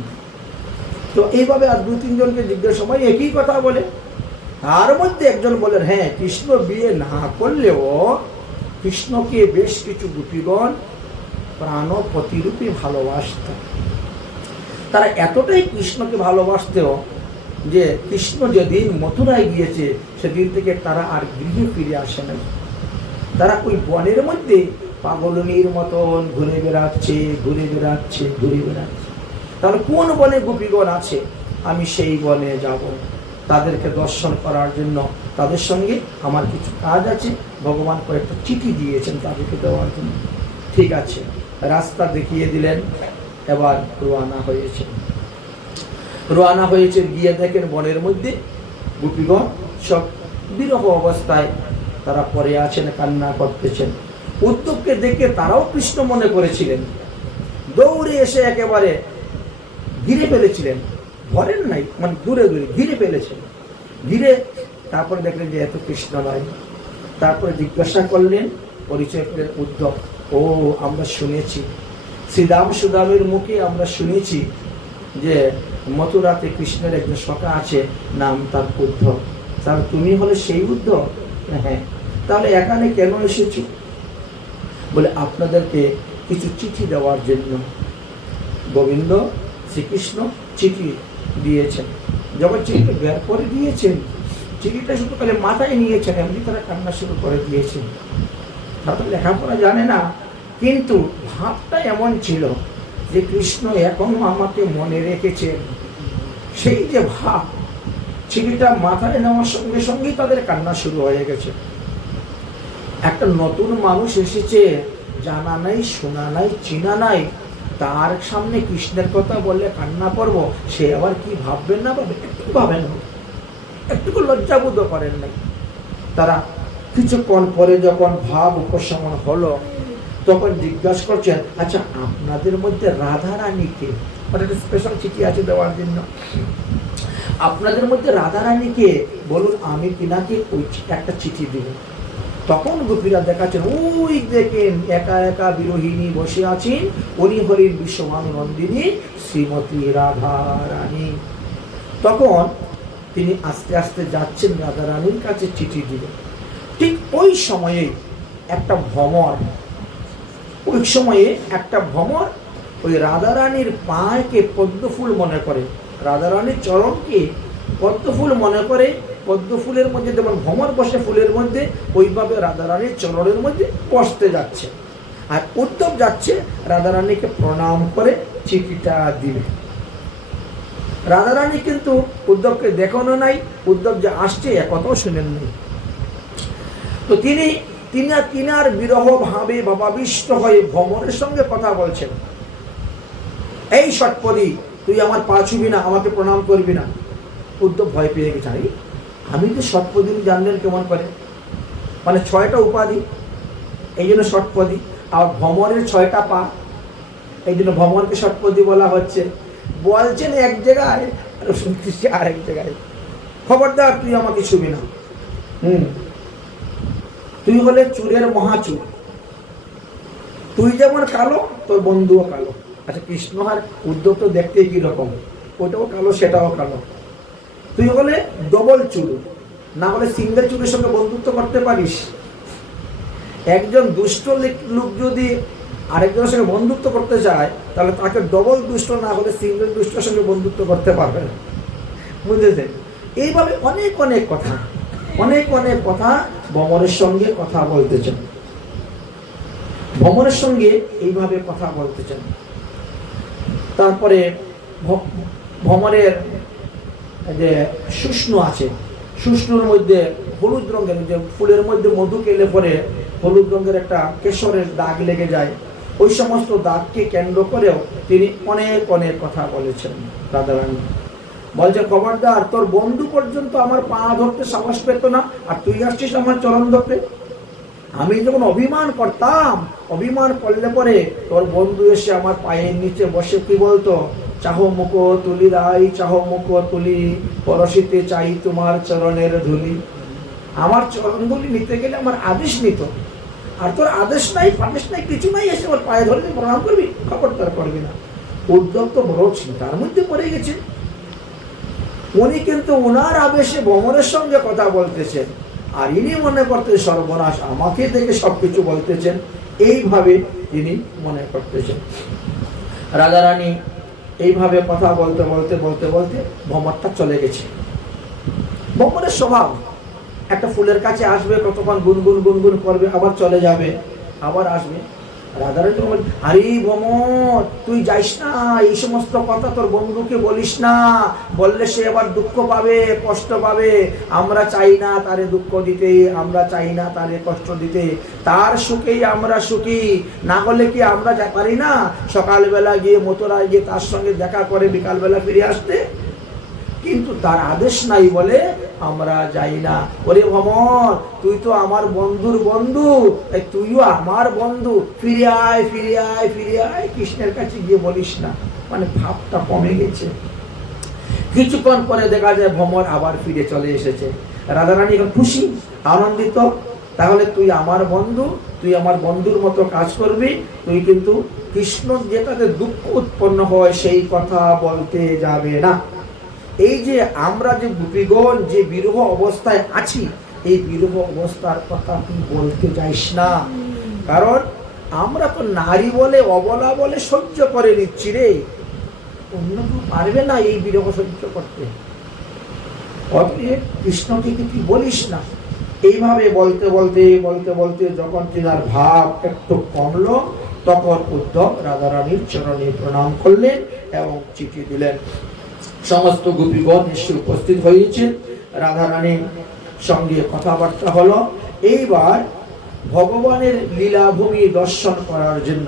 তো এইভাবে আর দু তিনজনকে জিজ্ঞাসা সময় একই কথা বলে। তার মধ্যে একজন বলেন, হ্যাঁ কৃষ্ণ বিয়ে না করলেও কৃষ্ণকে বেশ কিছু গোপীগণ প্রাণপতিরূপে ভালোবাসত। তারা এতটাই কৃষ্ণকে ভালোবাসতেও যে কৃষ্ণ যেদিন মথুরায় গিয়েছে সেদিন থেকে তারা আর গৃহে ফিরে আসে নাই। তারা ওই বনের মধ্যে পাগলনির মতন ঘুরে বেড়াচ্ছে, ঘুরে বেড়াচ্ছে, ঘুরে বেড়াচ্ছে। তাহলে কোন বনে গোপীগণ আছে, আমি সেই বনে যাব তাদেরকে দর্শন করার জন্য। তাদের সঙ্গে আমার কিছু কাজ আছে, ভগবান কয়েকটা চিঠি দিয়েছেন তাদেরকে দেওয়ার জন্য। ঠিক আছে, রাস্তা দেখিয়ে দিলেন। এবার রওনা হয়েছে। গিয়ে দেখেন বনের মধ্যে গোপীগণ সব বিরহ অবস্থায় তারা পড়ে আছেন, কান্না করতেছেন। উদ্ধবকে দেখে তারাও কৃষ্ণ মনে করেছিলেন, দৌড়ে এসে একেবারে ঘিরে ফেলেছিলেন। ধরেন নাই, মানে দূরে দূরে ঘিরে ফেলেছেন। ঘিরে তারপরে দেখলেন যে এত কৃষ্ণ নয়। তারপরে জিজ্ঞাসা করলেন, পরিচয় করলেন উদ্ধব। ও আমরা শুনেছি শ্রীরাম সুদামের মুখে আমরা শুনেছি যে মথুরাতে কৃষ্ণের একজন সখা আছে, নাম তার উদ্ধব। তাহলে তুমি হলে সেই উদ্ধব? হ্যাঁ। তাহলে এখানে কেন এসেছো? বলে আপনাদেরকে কিছু চিঠি দেওয়ার জন্য। গোবিন্দ শ্রীকৃষ্ণ চিঠি দিয়েছেন। যখন চিঠিটা বের করে দিয়েছেন, চিঠিটা শুধু খালি মাথায় নিয়েছেন, এমনি তারা কান্না শুরু করে দিয়েছেন। তারা তো লেখাপড়া জানে না, কিন্তু ভাবটা এমন ছিল যে কৃষ্ণ এখনো আমাকে মনে রেখেছেন। সেই যে ভাব, চিঠিটা মাথায় নেওয়ার সঙ্গে সঙ্গেই তাদের কান্না শুরু হয়ে গেছে। একটা নতুন মানুষ এসেছে, জানা নাই, শোনা নাই, চিনা নাই, তার সামনে কৃষ্ণের কথা বললে কান্না করব, সে আবার কি ভাববেন না ভাবে, একটু ভাবেন, একটুকু লজ্জাবোধ করেন নাই। তারা কিছুক্ষণ পরে যখন ভাব উপশমন হলো, তখন জিজ্ঞাসা করছেন, আচ্ছা আপনাদের মধ্যে রাধা রানীকে, একটা স্পেশাল চিঠি আছে দেওয়ার জন্য, আপনাদের মধ্যে রাধা রানীকে বলুন, আমি তিনাকে ওই একটা চিঠি দিব। তখন গোপীরা দেখাচ্ছেন, ওই দেখেন একা একা বিরোহিনী বসে আছেন, উনি হলেন বিশ্বভানুনন্দিনী শ্রীমতী রাধা রানী। তখন তিনি আস্তে আস্তে যাচ্ছেন রাধা রানীর কাছে চিঠি দিলেন। ঠিক ওই সময়ে একটা ভ্রমর, ওই রাধা রানীর পায়েকে পদ্মফুল মনে করে, রাধা রানীর চরণকে পদ্মফুল মনে করে। পদ্মফুলের মধ্যে যেমন ভ্রমর বসে ফুলের মধ্যে, ওইভাবে রাধা রানীর চরণের মধ্যে বসতে যাচ্ছে। আর উদ্ধব যাচ্ছে রাধা রানীকে প্রণাম করে চিঠিটা দিবে। রাধা রানী কিন্তু উদ্ধবকে দেখানো নাই, উদ্ধব যে আসছে একথাও শুনেননি। তো তিনি আর বিরহ ভাবে ভাবাবিষ্ট হয়ে ভ্রমরের সঙ্গে কথা বলছেন, এই ষটপদী, তুই আমার পা ছুবি না, আমাকে প্রণাম করবি না। উদ্ধব ভয় পেয়ে গেছে, আমি তো ষটপদী, জানলেন কেমন করে, মানে 6টা উপাধি, এই জন্য ষটপদী। আর ভ্রমরের 6টা পা, এই জন্য ভ্রমরকে ষটপদী বলা হচ্ছে। বলছেন এক জায়গায় আর শুনতেছি আরেক জায়গায়, খবরদার তুই আমাকে ছুবি না, তুই হলে চুরের মহাচুর, তুই যেমন কালো তোর বন্ধুও কালো। আচ্ছা কৃষ্ণ আর উদ্ধব তো দেখতে কি রকম, ওটাও কালো সেটাও কালো। তুই হলে ডবল চুর, না হলে সিঙ্গেল চুরের সঙ্গে বন্ধুত্ব করতে পারিস। একজন দুষ্ট লোক যদি আরেকজনের সঙ্গে বন্ধুত্ব করতে চায়, তাহলে তাকে ডবল দুষ্ট না হলে সিঙ্গেল দুষ্টের সঙ্গে বন্ধুত্ব করতে পারবে না, বুঝেছেন? এইভাবে অনেক কথা ভ্রমরের সঙ্গে কথা বলতেছেন, ভ্রমরের সঙ্গে এইভাবে কথা বলতেছেন। তারপরে ভ্রমরের যে শুষ্ণু আছে, শুষ্ণুর মধ্যে হলুদ রঙের, যে ফুলের মধ্যে মধু কেলে পরে হলুদ রঙের একটা কেশরের দাগ লেগে যায়, ওই সমস্ত দাগকে কেন্দ্র করেও তিনি অনেক কথা বলেছেন। রাধারানী বলছে, খবরদার, তোর বন্ধু পর্যন্ত আমার পা ধরতে সাহস পেত না, আর তুই আসছিস আমার চরণ ধরতে। আমি যখন অভিমান করতাম, অভিমান করলে পরে তোর বন্ধু এসে আমার পায়ের নিচে বসে কি বলতো, চাহো মুখ তুলি রাই, চাহো মুখ তুলি, পরশিতে চাই তোমার চরণের ধুলি। আমার চরণ ধুলি নিতে গেলে আমার আদেশ নিত, আর তোর আদেশ নাই, ফাদেশ নাই, কিছু নাই, এসে আমার পায়ে ধরে প্রণাম করবি, খবরদার করবি না। উদ্ধব তো বড় চিন্তার মধ্যে পড়ে গেছে। উনি কিন্তু ওনার আবেশে ভ্রমরের সঙ্গে কথা বলতেছেন, আর ইনি মনে করতে সর্বনাশ, আমাকে দেখে সবকিছু বলতেছেন, এইভাবে তিনি মনে করতেছেন। রাধারানী এইভাবে কথা বলতে ভ্রমরটা চলে গেছে। ভ্রমরের স্বভাব, একটা ফুলের কাছে আসবে, কতক্ষণ গুনগুন করবে, আবার চলে যাবে, আবার আসবে। রাধারানী বলেন, আরে ভ্রমর, তুই যাইস না, এই সমস্ত কথা তোর বন্ধুকে বলিস না, বললে সে আবার দুঃখ পাবে, কষ্ট পাবে। আমরা চাই না তারে দুঃখ দিতে, আমরা চাই না তারে কষ্ট দিতে, তার সুখেই আমরা সুখী। না হলে কি আমরা পারি না সকালবেলা গিয়ে মথুরায় গিয়ে তার সঙ্গে দেখা করে বিকালবেলা ফিরে আসতে? কিন্তু তার আদেশ নাই বলে আমরা যাই না। ওরে ভ্রমর, তুই তো আমার বন্ধুর বন্ধু, তাই তুইও আমার বন্ধু, ফিরে আয়, কৃষ্ণের কাছে গিয়ে বলিস না। মানে ভাবটা কমে গেছে। কিছুক্ষণ পরে দেখা যায় ভ্রমর আবার ফিরে চলে এসেছে। রাধারানী এখন খুশি, আনন্দিত। তাহলে তুই আমার বন্ধু, তুই আমার বন্ধুর মতো কাজ করবি, তুই কিন্তু কৃষ্ণ যেটাতে দুঃখ উৎপন্ন হয় সেই কথা বলতে যাবে না। এই যে আমরা যে গোপীগণ যে বিরহ অবস্থায় আছি, এই বিরহ অবস্থার কথা তুই বলতে যাইস না, কারণ আমরা তো নারী বলে অবলা বলে সহ্য করে নিচ্ছি রে, অন্য কেউ পারবে না এই বিরহ সহ্য করতে। অতএব কৃষ্ণকে তুই বলিস না। এইভাবে বলতে যখন তিনার ভাব একটু কমলো, তখন উদ্ধব রাধারানীর চরণে প্রণাম করলেন এবং চিঠি দিলেন। সমস্ত গোপীগণ এসে উপস্থিত হয়েছে, রাধারানীর সঙ্গে কথাবার্তা হলো। এইবার ভগবানের লীলাভূমি দর্শন করার জন্য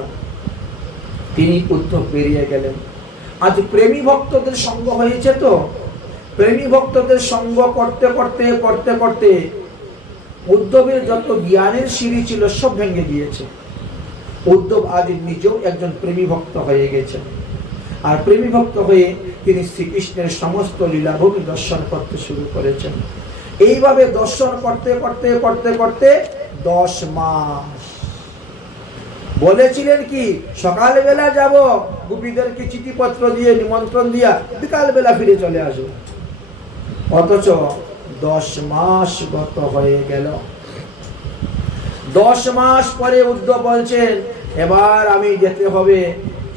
তিনি উদ্ধব বেরিয়ে গেলেন। আজ প্রেমী ভক্তদের সঙ্গ হয়েছে তো, প্রেমী ভক্তদের সঙ্গ করতে করতে করতে করতে উদ্ধবের যত জ্ঞানের সিঁড়ি ছিল সব ভেঙে গিয়েছে। উদ্ধব আদি নিজেও একজন প্রেমী ভক্ত হয়ে গেছেন, আর প্রেমী ভক্ত হয়ে তিনি শ্রীকৃষ্ণের সমস্ত লীলাভূমি দর্শন করতে শুরু করেছেন। এইভাবে দর্শন করতে করতে করতে করতে 10 মাস। বলেছিলেন কি সকালবেলা যাব, গোপীদেরকে চিঠিপত্র দিয়ে নিমন্ত্রণ দিয়া বিকালবেলা ফিরে চলে আসবো, অথচ 10 মাস গত হয়ে গেল। 10 মাস পরে উদ্ধব বলছেন এবার আমি যেতে হবে,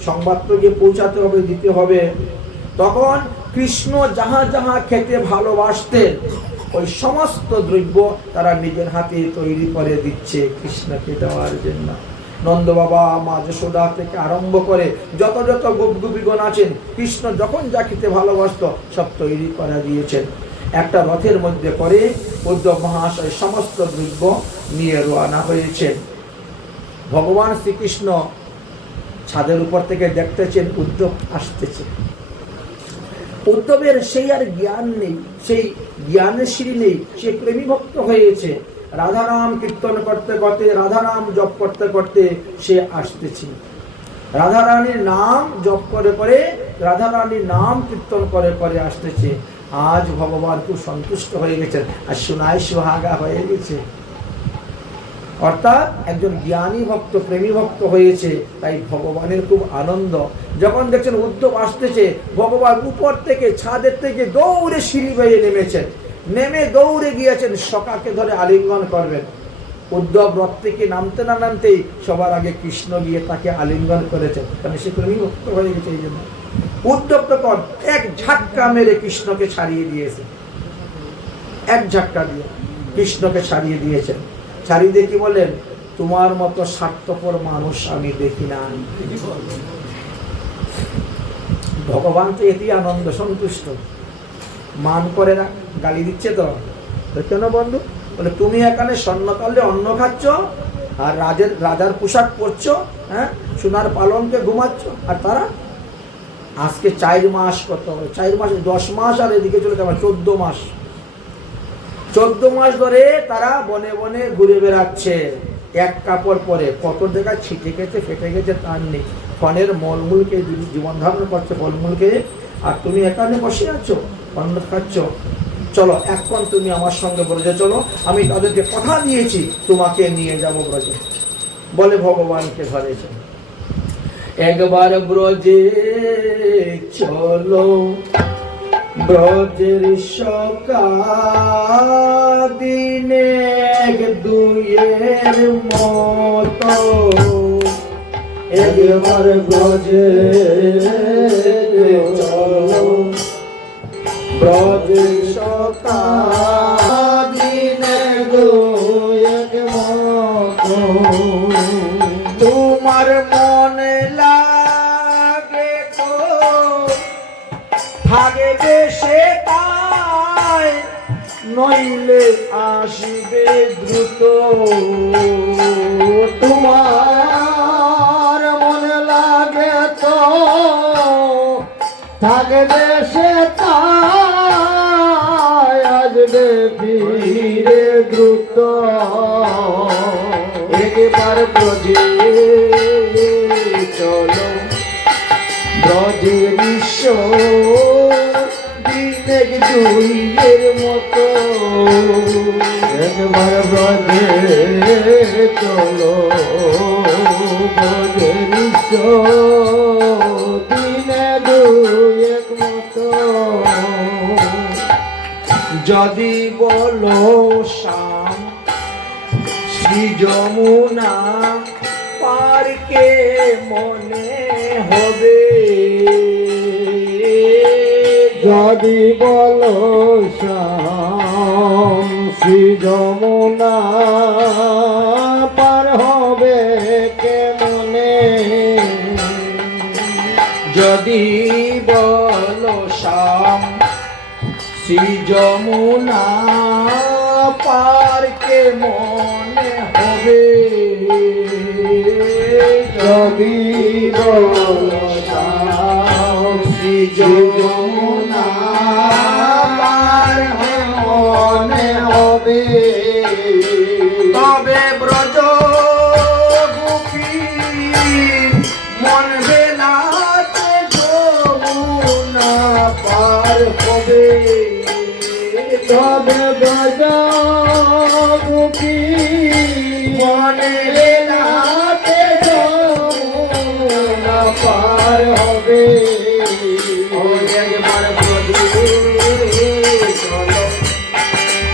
সংবাদটা গিয়ে পৌঁছাতে হবে, দিতে হবে। তখন কৃষ্ণ যাহা যাহা খেতে ভালোবাসতেন ওই সমস্ত দ্রব্য তারা নিজের হাতে তৈরি করে দিচ্ছে কৃষ্ণকে দেওয়ার জন্য। নন্দ বাবা, মা যশোদা থেকে আরম্ভ করে যত যত গোপগোপীগণ আছেন, কৃষ্ণ যখন যা খেতে ভালোবাসত সব তৈরি করে দিয়েছেন। একটা রথের মধ্যে করে উদ্ধব মহাশয় সমস্ত দ্রব্য নিয়ে রওনা হয়েছেন। ভগবান শ্রীকৃষ্ণ ছাদের উপর থেকে দেখতেছেন উদ্ধব আসতেছে। উদ্ধবের সেই আর জ্ঞান নেই, সেই জ্ঞানের সিঁড়ি নেই, সে প্রেমী ভক্ত হয়েছে। রাধা নাম কীর্তন করতে করতে, রাধা নাম জপ করতে করতে সে আসতেছে। রাধা রানীর নাম জপ করে করে, রাধা রানীর নাম কীর্তন করে করে আসতেছে। আজ ভগবান খুব সন্তুষ্ট হয়ে গেছেন, আর সোনায় সোহাগা হয়ে গেছে। অর্থাৎ একজন জ্ঞানী ভক্ত, প্রেমী ভক্ত হয়েছে, তাই ভগবানের খুব আনন্দ। যখন দেখছেন উদ্ধব আসতেছে, ভগবান উপর থেকে, ছাদের থেকে দৌড়ে সিঁড়ি বেয়ে নেমেছেন, নেমে দৌড়ে গিয়েছেন সখাকে ধরে আলিঙ্গন করবেন। উদ্ধব রথ থেকে নামতে না নামতেই সবার আগে কৃষ্ণ গিয়ে তাকে আলিঙ্গন করেছেন, কারণ সে প্রেমী ভক্ত হয়ে গেছে। এই জন্য উদ্ধব তখন এক ঝাটকা মেরে কৃষ্ণকে ছাড়িয়ে দিয়েছে, এক ঝাটকা দিয়ে কৃষ্ণকে ছাড়িয়ে দিয়েছেন। ছাড়িয়ে দিয়ে কি বলেন, তোমার মতো স্বার্থপর মানুষ আমি দেখি না। ভগবান তো এতেই আনন্দ সন্তুষ্ট। মান করে না, গালি দিচ্ছে তো, কেন বন্ধু? বলে তুমি এখানে স্বর্ণকালে অন্ন খাচ্ছ, আর রাজার পোশাক পরছ, হ্যাঁ, সোনার পালঙ্কে ঘুমাচ্ছ, আর তারা আজকে 4 মাস, কত 4 মাস, 10 মাস, আর এদিকে চলে যাবে 14 মাস। 14 মাস ধরে তারা বনে বনে ঘুরে বেড়াচ্ছে, এক কাপড় পরে, কত জায়গায় ছিটে গেছে, ফেটে গেছে তার নেই। ফলের মলমূলকে জীবন ধারণ করছে, ফলমূলকে, আর তুমি এখানে বসে আছো, অন্ন খাচ্ছ। চলো এখন তুমি আমার সঙ্গে ব্রজে চলো, আমি তাদেরকে কথা দিয়েছি তোমাকে নিয়ে যাব ব্রজে। বলে ভগবানকে ধরেছে। একবার ব্রজে চলো, ব্রজের সকা দিনে 2-এর মতো, একবার ব্রজে চলো, ব্রজের সকা দিনে 2-এর মতো, তোমার মনে লাগে তো থাকবে সে তাই, নইলে আসবে দ্রুত। তোমার মনে লাগে তো থাকবে সে তাই, আসবে ফিরে দ্রুত। একবার ব্রজে চলো, ব্রজের দিনে 2-এর মতো, একবার ব্রজে চলো, ব্রজের দিনে 2-এর মতো। যদি বলো শ্যাম শ্রী যমুনা পার্কে মনে হবে, যদি বলো শ্যাম শ্রী যমুনা পার হবে কেমনে, যদি বলো শ্যাম শ্রী যমুনা পার্কে মনে হবে, হবে যদি বলো শ্রী যমুনা পার মনে হবে তবে ব্রজ গোপীর মন বেলাতে যমুনা পার হবে তবে বাজা গোপী মনে বেলাতে যমুনা পার হবে ওই একবার ব্রজে চলো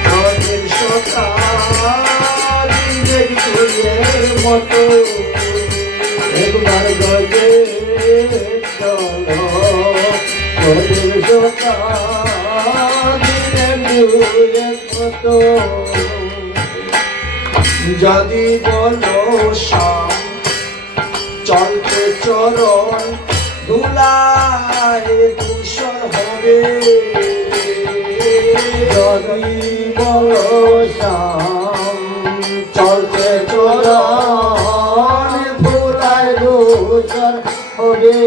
ব্রজের সকাল দিনের মতো একবার গজে চলো গজের সকাল দিনের মতো যদি বলো শাম চলতে চরণ ধুলায় ধূসর হবে যদি বলো শ্যাম চলতে চরণ ফুলায় ধূসর হবে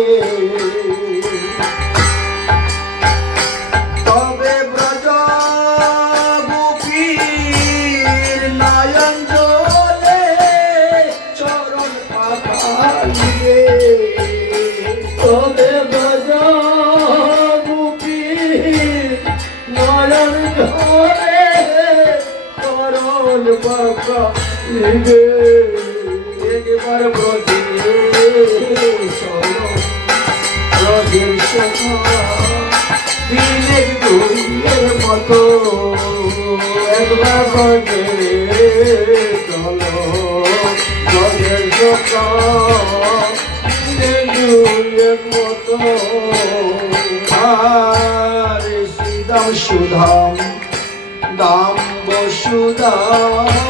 তবে ব্রজ গোপীর নয়ন জলে চরণ পাতালিবে তবে ব্রজ গোপী নয়ন ঝরে করণ বাঁকা লিবে একবার ব্রজে চলো ব্রজের সখা দিনের দৈয়ের মতো একবার গজে চলো গজের সকালের মতো আর শ্রীদাম সুধাম দাম বসুদাম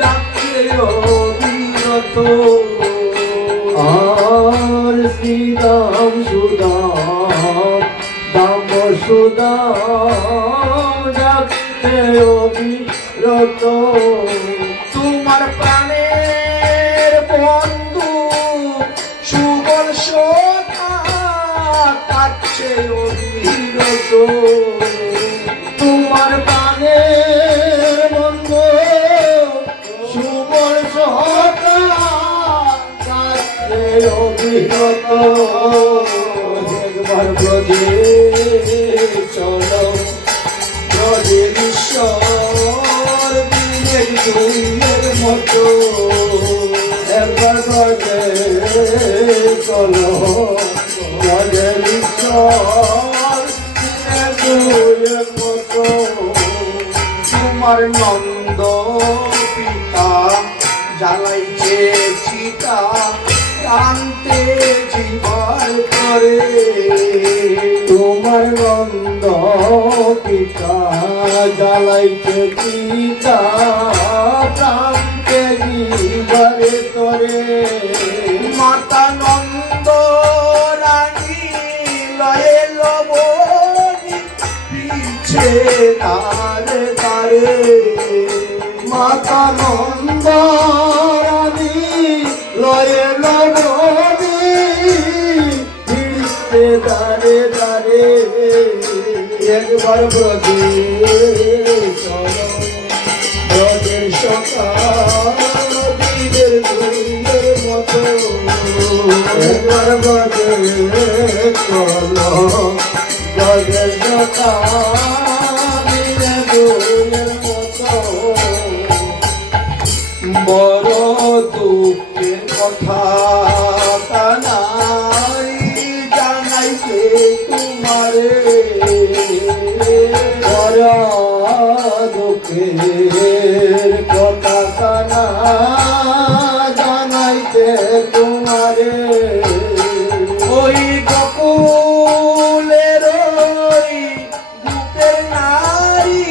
ডাকে অবিরত আর শ্রীরাম সুদাম দাম সুদাম ডাকতে অবিরত তোমার প্রাণের বন্ধু সুবল সখা কাছে অবিরত তোমার প্রাণের বন্ধু সুবল সহকা কাছে অবিরত একবার ব্রজে চলো ব্রজের ঈশ্বর দিনের দুইয়ের মতো একবার ব্রজে চলো ব্রজের ঈশ্বর দুয়ের মতো তোমার নন্দ পিতা জ্বালাইছে চিতা প্রান্তে জীবন করে তোমার নন্দ পিতা জ্বালাইছে পিতা প্রান্তে জীবরে করে মাতা নন্দ রানী লয়ে লবণী পিছে তারে তারে মাতা নন্দ রানী লয়ে লবণী ফিরতে দাঁড়ে দাঁড়ে একবার ব্রজে চলো ব্রজের সকাল দিনের দুইয়ের মতো একবার ব্রজে চলো ব্রজের সকাল দিনের দুইয়ের মতো বড় দুঃখের কথা কানাই জানাইছে তোমারে বড় দুঃখের কথা কানা জানাইতে তোমারে ওই বকুলের ওই বুকের নারী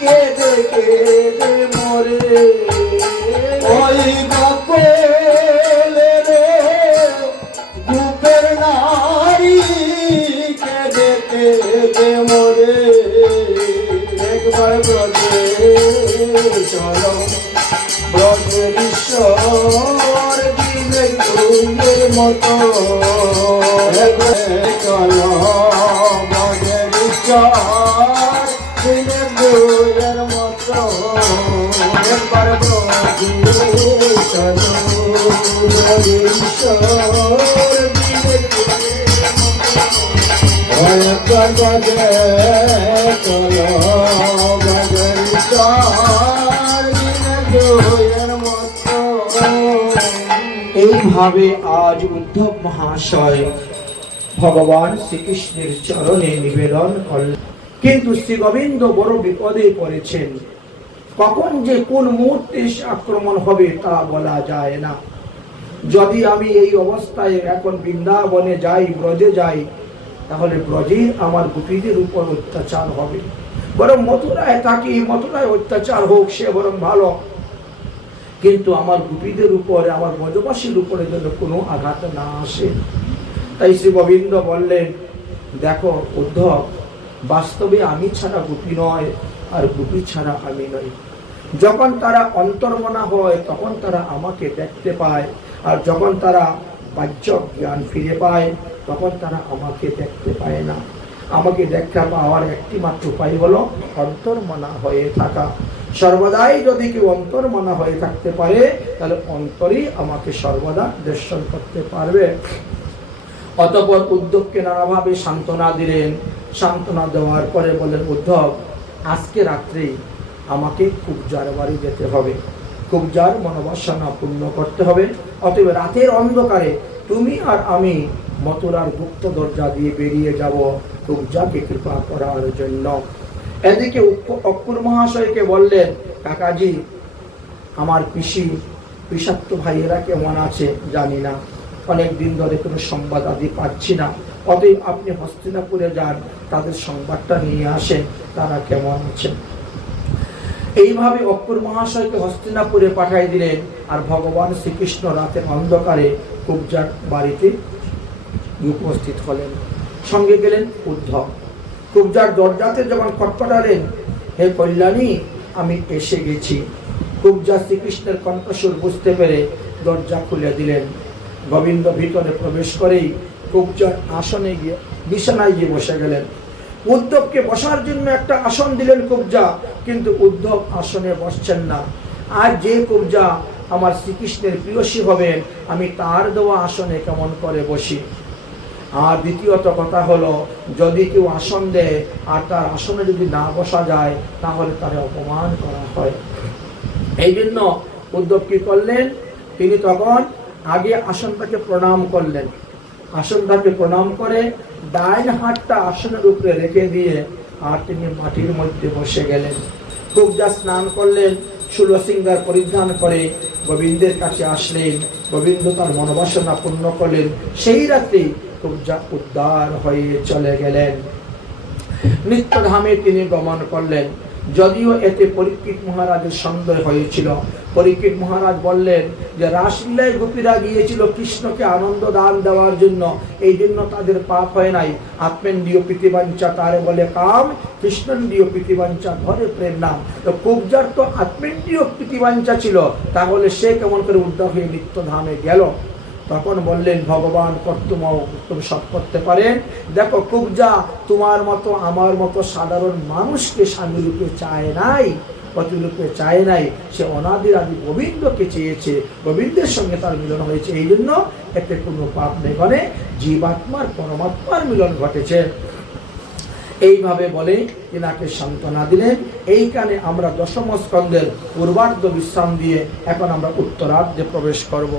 কেঁদে কেঁদে মরে ওই বকুলের বুকের নারী কেঁদে কেঁদে মরে একবার ব্রজে চলো ব্রজ দিনের দুইয়ের মতো চলো বাগের চর দিনের দুইয়ের মতো একবার ব্রজে চলো ঈশ্বর দিনের দুইয়ের মতো একবার বাগে চলো বাগের চর দিনের দুইয়ের মতো। এইভাবে আজ উদ্ধব মহাশয় ভগবান শ্রীকৃষ্ণের চরণে নিবেদন করলেন। কিন্তু শ্রী গোবিন্দ বড় বিপদে পড়েছেন। কখন যে কোন মুহূর্তে আক্রমণ হবে তা বলা যায় না। যদি আমি এই অবস্থায় এখন বৃন্দাবনে যাই, ব্রজে যাই, তাহলে ব্রজে আমার গোপীদের উপর অত্যাচার হবে। বরং মথুরায় থাকি, মথুরায় অত্যাচার হোক, সে বরং ভালো, কিন্তু আমার গোপীদের উপরে, আমার ব্রজবাসীর উপরে যেন কোনো আঘাত না আসে। তাই শ্রী গোবিন্দ বললেন, দেখো উদ্ধব, বাস্তবে আমি ছাড়া গোপী নয়, আর গোপী ছাড়া আমি নই। যখন তারা অন্তর্মনা হয় তখন তারা আমাকে দেখতে পায়, আর যখন তারা বাহ্য জ্ঞান ফিরে পায় তখন তারা আমাকে দেখতে পায় না। আমাকে দেখা পাওয়ার একটি মাত্র উপায় হলো অন্তর্মনা হয়ে থাকা। সর্বদাই যদি কেউ অন্তর্মনা হয়ে থাকতে পারে তাহলে অন্তরই আমাকে সর্বদা দর্শন করতে পারবে। অতঃপর উদ্ধবকে নানাভাবে সান্ত্বনা দিলেন। সান্ত্বনা দেওয়ার পরে বললেন, উদ্ধব, আজকে রাত্রে আমাকে কুবজার বাড়ি যেতে হবে, কুবজার মনোবাসনা পূর্ণ করতে হবে। অতএব রাতের অন্ধকারে তুমি আর আমি মথুরার গুপ্ত দরজা দিয়ে বেরিয়ে যাব কুবজাকে কৃপা করার জন্য। এদিকে অক্কুর মহাশয়কে বললেন, কাকাজি, আমার পিসাত্ত ভাইয়েরা কেমন আছে জানি না, অনেক দিন ধরে কোনো সংবাদ আদি পাচ্ছি না। অতএব আপনি হস্তিনাপুরে যান, তাদের সংবাদটা নিয়ে আসেন, তারা কেমন আছেন। এইভাবে অক্কুর মহাশয়কে হস্তিনাপুরে পাঠাই দিলেন। আর ভগবান শ্রীকৃষ্ণ রাতের অন্ধকারে কুবজার বাড়িতে উপস্থিত হলেন। সঙ্গে গেলেন উদ্ধব। কুবজার দরজাতে যখন খটখটালেন, হে কল্যাণী, আমি এসে গেছি। কুবজা শ্রীকৃষ্ণের কণ্ঠস্বর বুঝতে পেরে দরজা খুলে দিলেন। গোবিন্দ ভিতরে প্রবেশ করেই কুবজার আসনে গিয়ে বিছানায় গিয়ে বসে গেলেন। উদ্ধবকে বসার জন্য একটা আসন দিলেন কুবজা, কিন্তু উদ্ধব আসনে বসছেন না। আর যে কুবজা আমার শ্রীকৃষ্ণের প্রিয়সী হবেন, আমি তার দেওয়া আসনে কেমন করে বসি। আর দ্বিতীয়ত কথা হলো, যদি কেউ আসন দেয় আর তার আসনে যদি না বসা যায় তাহলে তার অপমান করা হয়। এই জন্য উদ্ধব কি করলেন, তিনি তখন আগে আসনটাকে প্রণাম করলেন। আসনটাকে প্রণাম করে ডাইন হাতটা আসনের উপরে রেখে দিয়ে আর তিনি মাটির মধ্যে বসে গেলেন। কুবজা স্নান করলেন, ষোলশৃঙ্গার পরিধান করে গোবিন্দের কাছে আসলেন। গোবিন্দ তার মনোবাসনা পূর্ণ করলেন। সেই রাতে কুবজা উদ্ধার হয়ে চলে গেলেন। নিত্যধামে তিনি গমন করলেন। যদিও এতে পরীক্ষিত মহারাজের সন্দেহ হয়েছিল। পরীক্ষিত মহারাজ বললেন যে রাসলীলায় গোপীরা গিয়েছিল কৃষ্ণকে আনন্দ দান দেওয়ার জন্য, এই জন্য তাদের পাপ হয় নাই। আত্মেন্দ্রিয় প্রীতিবাঞ্ছা তারে বলে কাম, কৃষ্ণেন্দ্রিয় প্রীতিবাঞ্ছা ঘরে প্রেম নাম। তো কুবজার তো আত্মেন্দ্রিয় প্রীতিবাঞ্ছা ছিল, তাহলে সে কেমন করে উদ্ধার হয়ে নিত্যধামে গেল। তখন বললেন, ভগবান কর্তুম সব করতে পারেন। দেখো কুবজা তোমার মতো আমার মতো সাধারণ মানুষকে স্বামী রূপে চায় নাই, প্রতিরূপে চায় নাই। সে অনাদির আদি গোবিন্দকে চেয়েছে, গোবিন্দের সঙ্গে তার মিলন হয়েছে। এই জন্য এতে কোনো পাপ নেই, মানে জীবাত্মার পরমাত্মার মিলন ঘটেছে। এইভাবে বলে তিনাকে সান্ত্বনা দিলেন। এইখানে আমরা দশম স্কন্ধের পূর্বার্ধ বিশ্রাম দিয়ে এখন আমরা উত্তরার্ধে প্রবেশ করব।